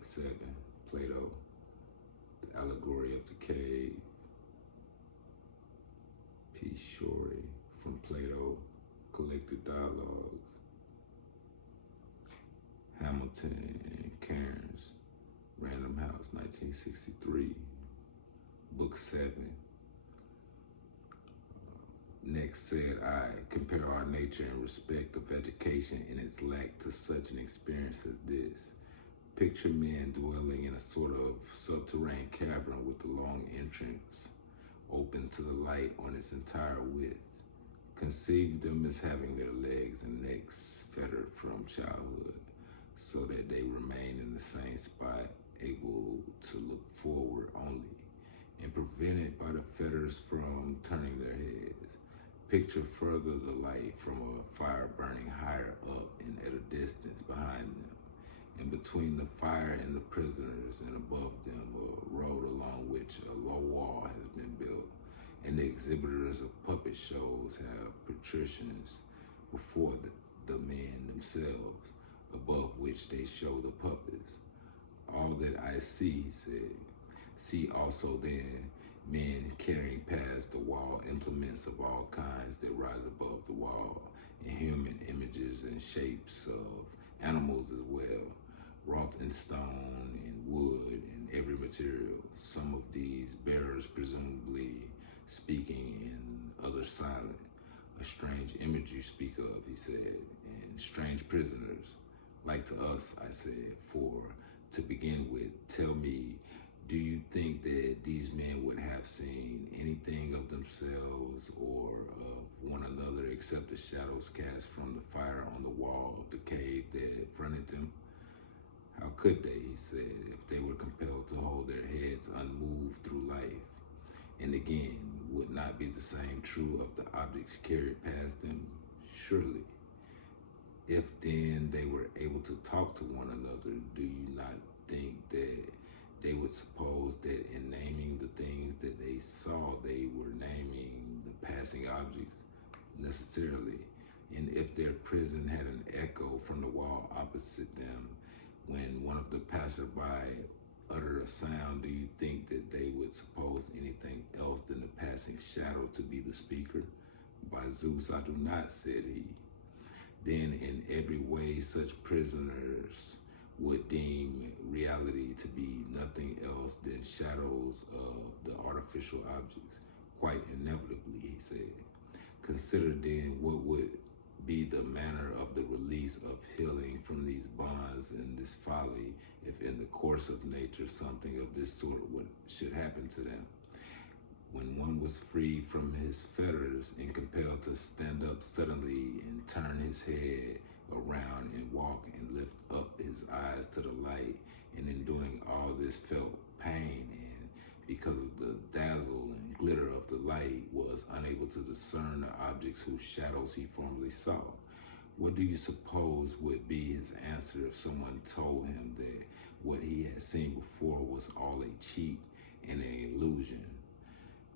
Symbolic 7, Plato, The Allegory of the Cave, P. Shorey from Plato, Collected Dialogues, Hamilton and Cairns, Random House, 1963, Book 7. Next said I, compare our nature in respect of education and its lack to such an experience as this. Picture men dwelling in a sort of subterranean cavern with a long entrance open to the light on its entire width. Conceive them as having their legs and necks fettered from childhood, so that they remain in the same spot, able to look forward only, and prevented by the fetters from turning their heads. Picture further the light from a fire burning higher up and at a distance behind them, and between the fire and the prisoners, and above them a road along which a low wall has been built, and the exhibitors of puppet shows have patricians before the men themselves, above which they show the puppets. All that I see, he said, see also then men carrying past the wall implements of all kinds that rise above the wall, and human images and shapes of animals as well, wrought in stone and wood and every material, some of these bearers presumably speaking and others silent. A strange image you speak of, he said, and strange prisoners, like to us, I said, for to begin with, tell me, do you think that these men would have seen anything of themselves or of one another except the shadows cast from the fire on the wall of the cave that fronted them? How could they, he said, if they were compelled to hold their heads unmoved through life? And again, would not be the same true of the objects carried past them? Surely. If then they were able to talk to one another, do you not think that they would suppose that in naming the things that they saw, they were naming the passing objects? Necessarily. And if their prison had an echo from the wall opposite them, when one of the passerby uttered a sound, do you think that they would suppose anything else than the passing shadow to be the speaker? By Zeus, I do not, said he. Then in every way such prisoners would deem reality to be nothing else than shadows of the artificial objects. Quite inevitably, he said. Consider then what would be the manner of the release of healing from these bonds and this folly, if in the course of nature something of this sort should happen to them. When one was freed from his fetters and compelled to stand up suddenly and turn his head around and walk and lift up his eyes to the light, and in doing all this felt pain, and because of the dazzle and glitter of the light was unable to discern the objects whose shadows he formerly saw. What do you suppose would be his answer if someone told him that what he had seen before was all a cheat and an illusion,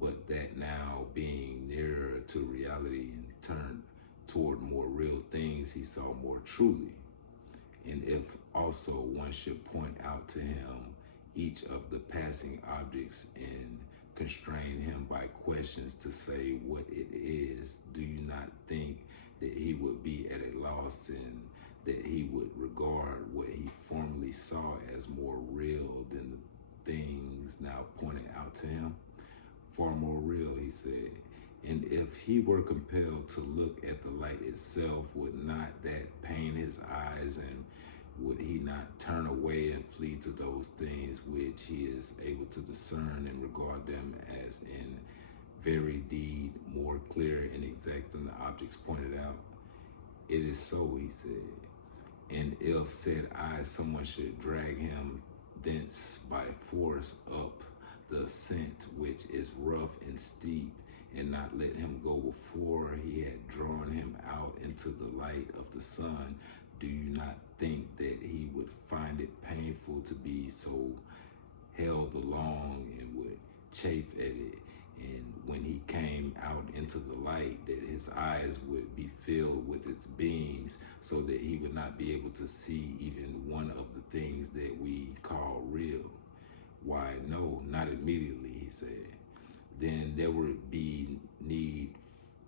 but that now being nearer to reality and turned toward more real things, he saw more truly? And if also one should point out to him each of the passing objects and constrain him by questions to say what it is, do you not think that he would be at a loss, and that he would regard what he formerly saw as more real than the things now pointed out to him? Far more real, he said. And if he were compelled to look at the light itself, would not that pain his eyes, and would he not turn away and flee to those things which he is able to discern and regard them as in very deed more clear and exact than the objects pointed out? It is so, he said. And if, said I, someone should drag him thence by force up the ascent, which is rough and steep, and not let him go before he had drawn him out into the light of the sun, do you not think that he would find it painful to be so held along, and would chafe at it? And when he came out into the light, that his eyes would be filled with its beams, so that he would not be able to see even one of the things that we call real. Why, no, not immediately, he said. Then there would be need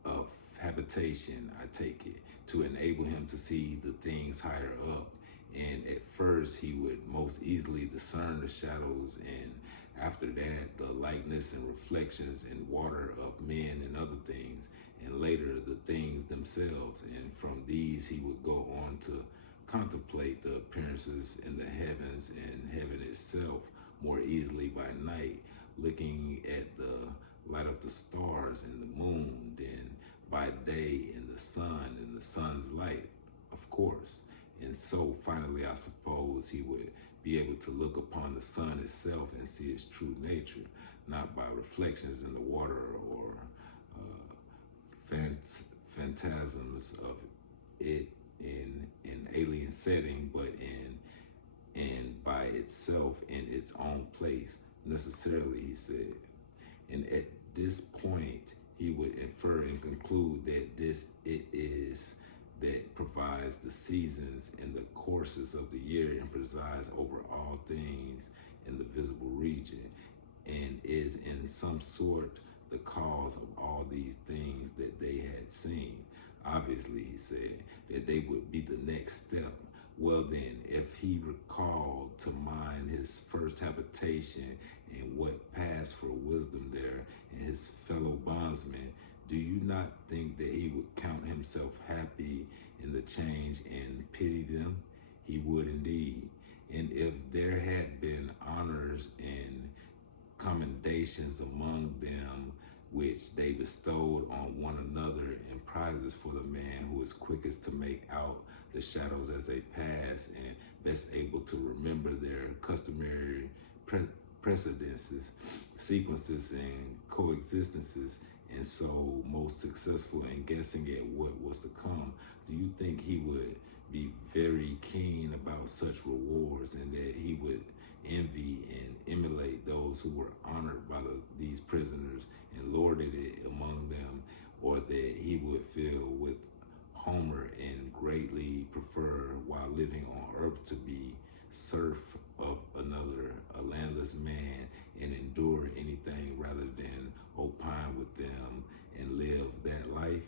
of habitation, I take it, to enable him to see the things higher up. And at first he would most easily discern the shadows, and after that the likeness and reflections in water of men and other things, and later the things themselves. And from these he would go on to contemplate the appearances in the heavens and heaven itself more easily by night, looking at the light of the stars and the moon, then by day in the sun and the sun's light, of course. And so finally, I suppose he would be able to look upon the sun itself and see its true nature, not by reflections in the water or phantasms of it in an alien setting, but in by itself in its own place, necessarily, he said. And at this point, he would infer and conclude that this it is that provides the seasons and the courses of the year and presides over all things in the visible region, and is in some sort the cause of all these things that they had seen. Obviously, he said, that they would be the next step. Well then, if he recalled to mind his first habitation and what passed for wisdom there and his fellow bondsmen, do you not think that he would count himself happy in the change and pity them? He would indeed. And if there had been honors and commendations among them which they bestowed on one another, and prizes for the man who is quickest to make out the shadows as they pass and best able to remember their customary precedences, sequences, and coexistences, and so most successful in guessing at what was to come, do you think he would be very keen about such rewards, and that he would envy and emulate those who were honored by these prisoners and lorded it among them, or that he would feel with Homer and greatly prefer while living on earth to be serf of another, a landless man, and endure anything rather than opine with them and live that life?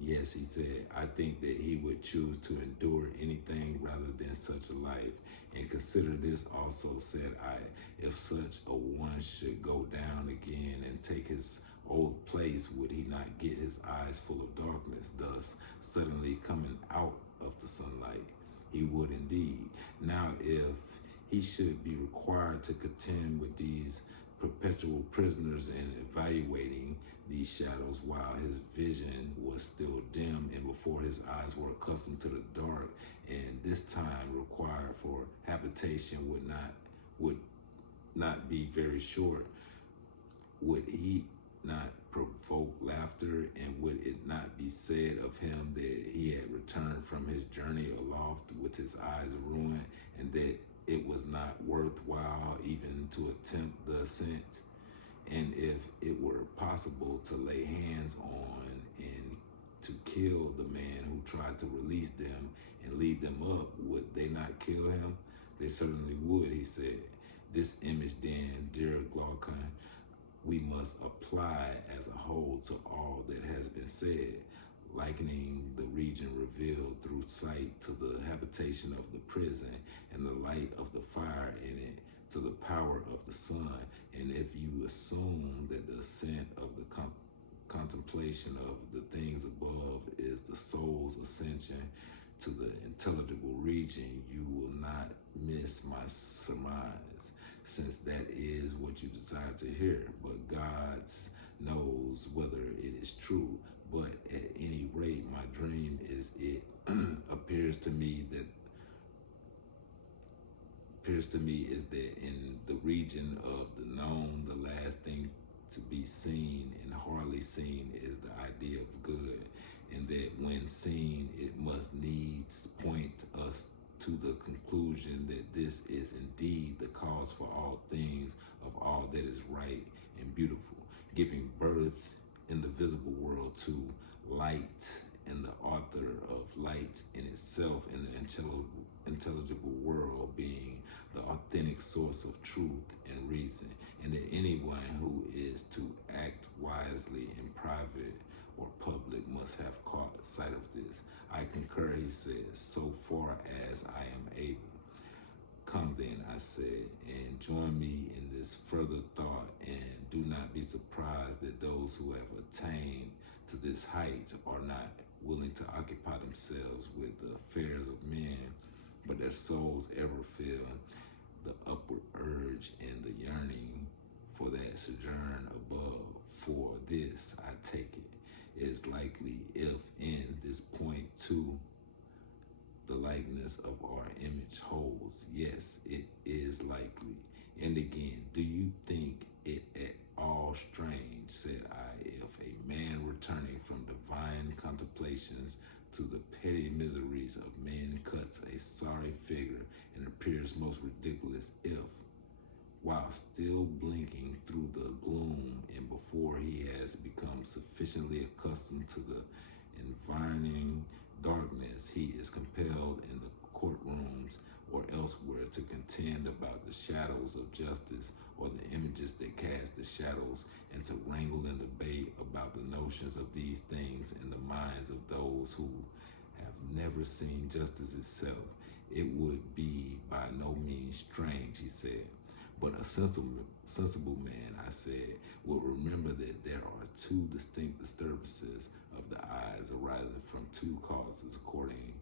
Yes, he said, I think that he would choose to endure anything rather than such a life. And consider this also, said I, if such a one should go down again and take his old place, would he not get his eyes full of darkness, thus suddenly coming out of the sunlight? He would indeed. Now, if he should be required to contend with these perpetual prisoners and evaluating these shadows while his vision was still dim and before his eyes were accustomed to the dark, and this time required for habitation would not be very short, would he not provoke laughter, and would it not be said of him that he had returned from his journey aloft with his eyes ruined, and that it was not worthwhile even to attempt the ascent? And if it were possible to lay hands on and to kill the man who tried to release them and lead them up, would they not kill him? They certainly would, he said. This image then, dear Glaucon, we must apply as a whole to all that has been said, likening the region revealed through sight to the habitation of the prison and the light of the fire in it to the power of the sun. And if you assume that the ascent of the contemplation of the things above is the soul's ascension to the intelligible region, you will not miss my surmise, since that is what you desire to hear. But God knows whether it is true. But at any rate, my dream is it appears to me is that in the region of the known, the last thing to be seen and hardly seen is the idea of good, and that when seen, it must needs point us to the conclusion that this is indeed the cause for all things, of all that is right and beautiful, giving birth in the visible world to light and the author of light in itself in the intelligible world, being the authentic source of truth and reason, and that anyone who is to act wisely in private or public must have caught sight of this. I concur, he says, so far as I am able. Come then, I said, and join me in this further thought, and do not be surprised that those who have attained to this height are not willing to occupy themselves with the affairs of men, but their souls ever feel the upward urge and the yearning for that sojourn above. For this, I take it, is likely if in this point too the likeness of our image holds. Yes, it is likely. And again, do you think it at all strange, said I, if a man returning from divine contemplations to the petty miseries of men cuts a sorry figure and appears most ridiculous if, while still blinking through the gloom and before he has become sufficiently accustomed to the environing darkness, he is compelled in the courtrooms or elsewhere to contend about the shadows of justice or the images that cast the shadows, and to wrangle and debate about the notions of these things in the minds of those who have never seen justice itself. It would be by no means strange, he said. But a sensible man, I said, will remember that there are two distinct disturbances of the eyes arising from two causes, according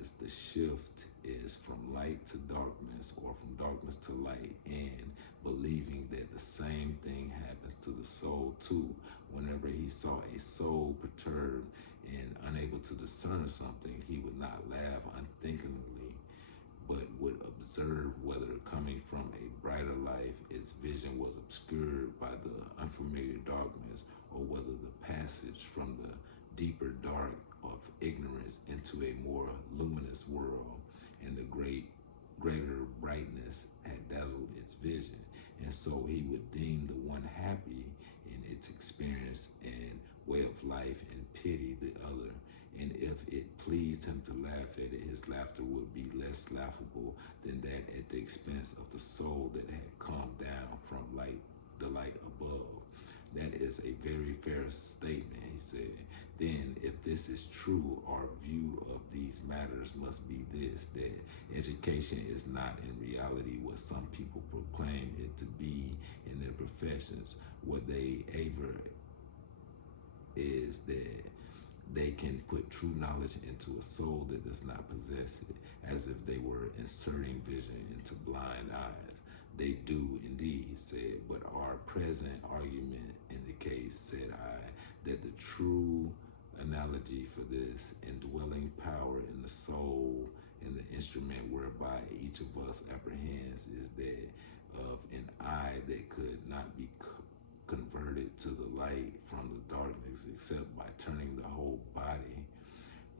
as the shift is from light to darkness or from darkness to light, and believing that the same thing happens to the soul too. Whenever he saw a soul perturbed and unable to discern something, he would not laugh unthinkingly, but would observe whether coming from a brighter life its vision was obscured by the unfamiliar darkness, or whether the passage from the deeper dark of ignorance into a more luminous world and the greater brightness had dazzled its vision. And so he would deem the one happy in its experience and way of life and pity the other. And if it pleased him to laugh at it, his laughter would be less laughable than that at the expense of the soul that had come down from the light above. That is a very fair statement, he said. Then, if this is true, our view of these matters must be this, that education is not in reality what some people proclaim it to be in their professions. What they aver is that they can put true knowledge into a soul that does not possess it, as if they were inserting vision into blind eyes. They do indeed, he said, but our present argument indicates, said I, that the true analogy for this indwelling power in the soul and the instrument whereby each of us apprehends is that of an eye that could not be converted to the light from the darkness except by turning the whole body.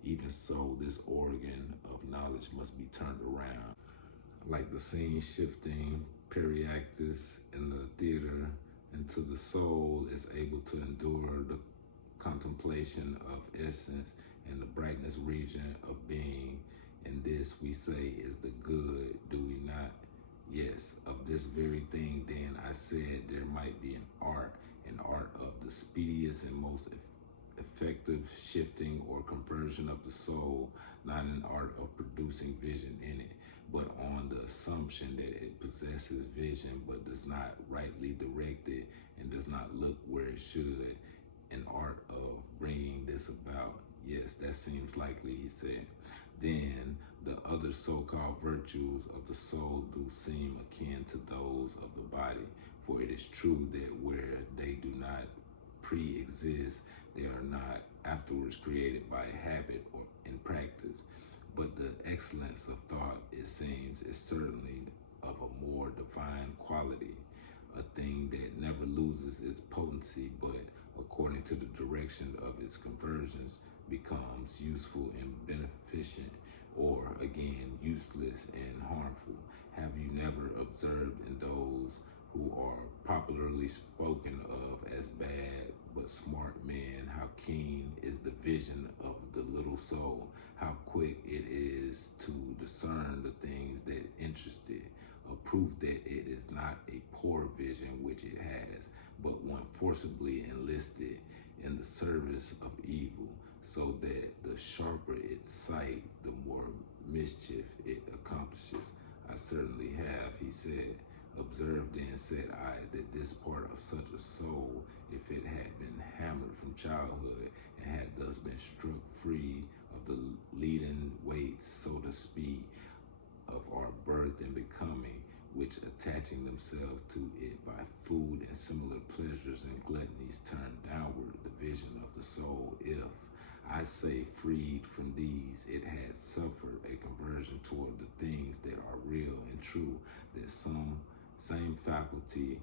Even so, this organ of knowledge must be turned around. Like the scene shifting periactus in the theater, until the soul is able to endure the contemplation of essence and the brightness region of being. And this, we say, is the good, do we not? Yes, of this very thing then I said there might be an art of the speediest and most effective shifting or conversion of the soul, not an art of producing vision in it, but on the assumption that it possesses vision but does not rightly direct it and does not look where it should, an art of bringing this about. Yes, that seems likely, he said. Then the other so-called virtues of the soul do seem akin to those of the body, for it is true that where they do not pre-exist, they are not afterwards created by habit or in practice. But the excellence of thought, it seems, is certainly of a more divine quality, a thing that never loses its potency, but according to the direction of its conversions, becomes useful and beneficent, or again, useless and harmful. Have you never observed in those who are popularly spoken of as bad but smart men, how keen is the vision of the little soul, how quick it is to discern the things that interest it, a proof that it is not a poor vision which it has, but one forcibly enlisted in the service of evil, so that the sharper its sight, the more mischief it accomplishes. I certainly have, he said. Observed then, said I, that this part of such a soul, if it had been hammered from childhood and had thus been struck free of the leading weights, so to speak, of our birth and becoming, which attaching themselves to it by food and similar pleasures and gluttonies turn downward the vision of the soul, if, I say, freed from these, it had suffered a conversion toward the things that are real and true, that some same faculty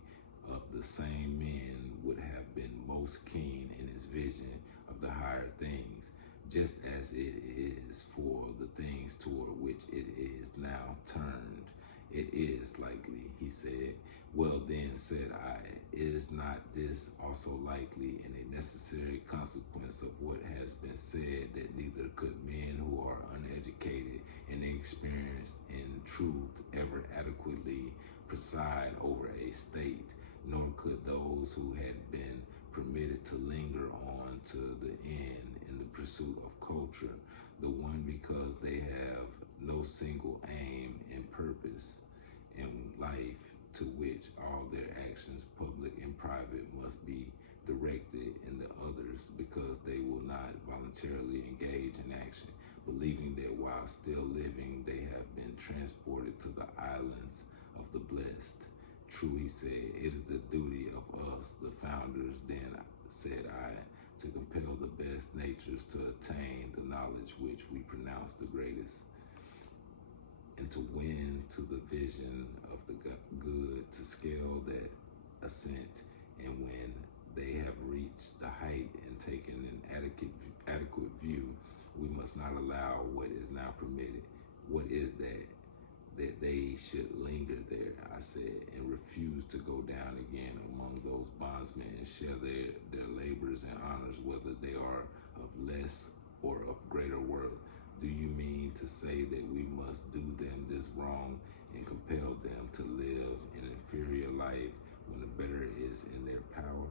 of the same men would have been most keen in his vision of the higher things, just as it is for the things toward which it is now turned. It is likely, he said. Well then, said I, is not this also likely and a necessary consequence of what has been said, that neither could men who are uneducated and inexperienced in truth ever adequately preside over a state, nor could those who had been permitted to linger on to the end in the pursuit of culture, the one because they have no single aim and purpose in life, to which all their actions, public and private, must be directed, and the others because they will not voluntarily engage in action, believing that while still living they have been transported to the islands of the blessed. True, he said, it is the duty of us, the founders, then, said I, to compel the best natures to attain the knowledge which we pronounce the greatest, and to win to the vision of the good, to scale that ascent, and when they have reached the height and taken an adequate view, we must not allow what is now permitted. What is that? That they should linger there, I said, and refuse to go down again among those bondsmen and share their labors and honors, whether they are of less or of greater worth. Do you mean to say that we must do them this wrong and compel them to live an inferior life when the better is in their power?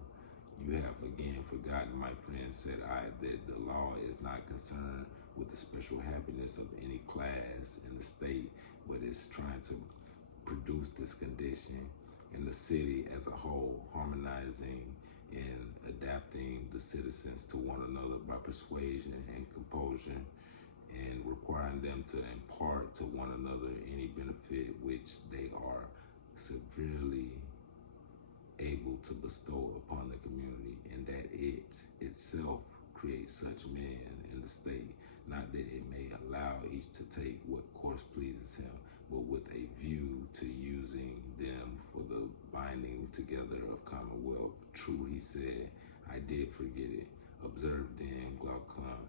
You have again forgotten, my friend, said I, that the law is not concerned with the special happiness of any class in the state, but is trying to produce this condition in the city as a whole, harmonizing and adapting the citizens to one another by persuasion and compulsion, and requiring them to impart to one another any benefit which they are severely able to bestow upon the community, and that it itself creates such men in the state, not that it may allow each to take what course pleases him, but with a view to using them for the binding together of commonwealth. True, he said, I did forget it. Observed then, Glaucon,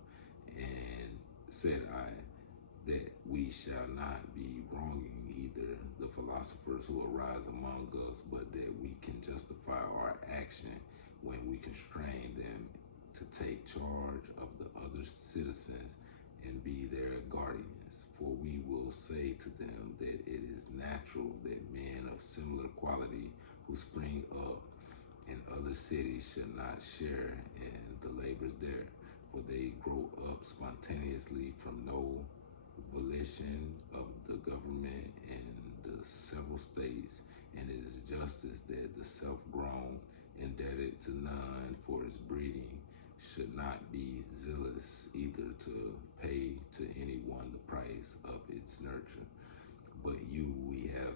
and said I, that we shall not be wronging either the philosophers who arise among us, but that we can justify our action when we constrain them to take charge of the other citizens and be their guardians. For we will say to them that it is natural that men of similar quality who spring up in other cities should not share in the labors there, for they grow up spontaneously from no volition of the government in the several states, and it is justice that the self-grown, indebted to none for its breeding, should not be zealous either to pay to anyone the price of its nurture. But you we have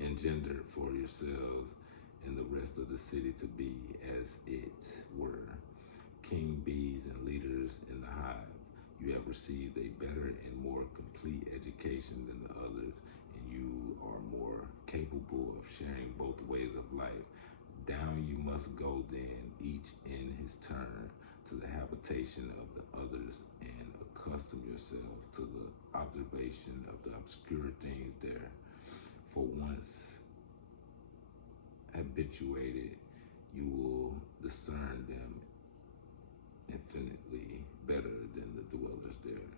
engendered for yourselves and the rest of the city to be, as it were, king bees and leaders in the hive. You have received a better and more complete education than the others, and you are more capable of sharing both ways of life. Down you must go then, each in his turn, to the habitation of the others, and accustom yourselves to the observation of the obscure things there. For once habituated, you will discern them infinitely better than the dwellers there,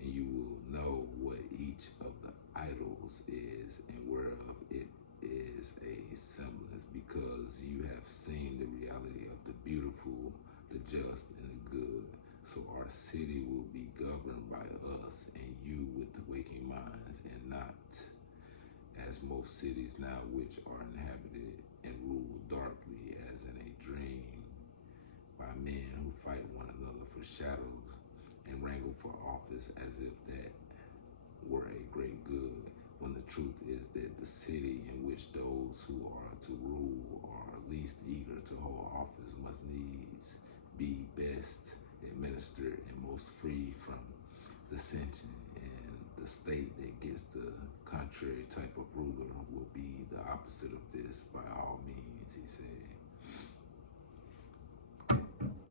and you will know what each of the idols is and whereof it is a semblance, because you have seen the reality of the beautiful, the just, and the good. So our city will be governed by us and you with the waking minds, and not as most cities now which are inhabited and ruled darkly as in a dream by men who fight one another for shadows and wrangle for office as if that were a great good, when the truth is that the city in which those who are to rule are least eager to hold office must needs be best administered and most free from dissension, and the state that gets the contrary type of ruler will be the opposite of this by all means, he said.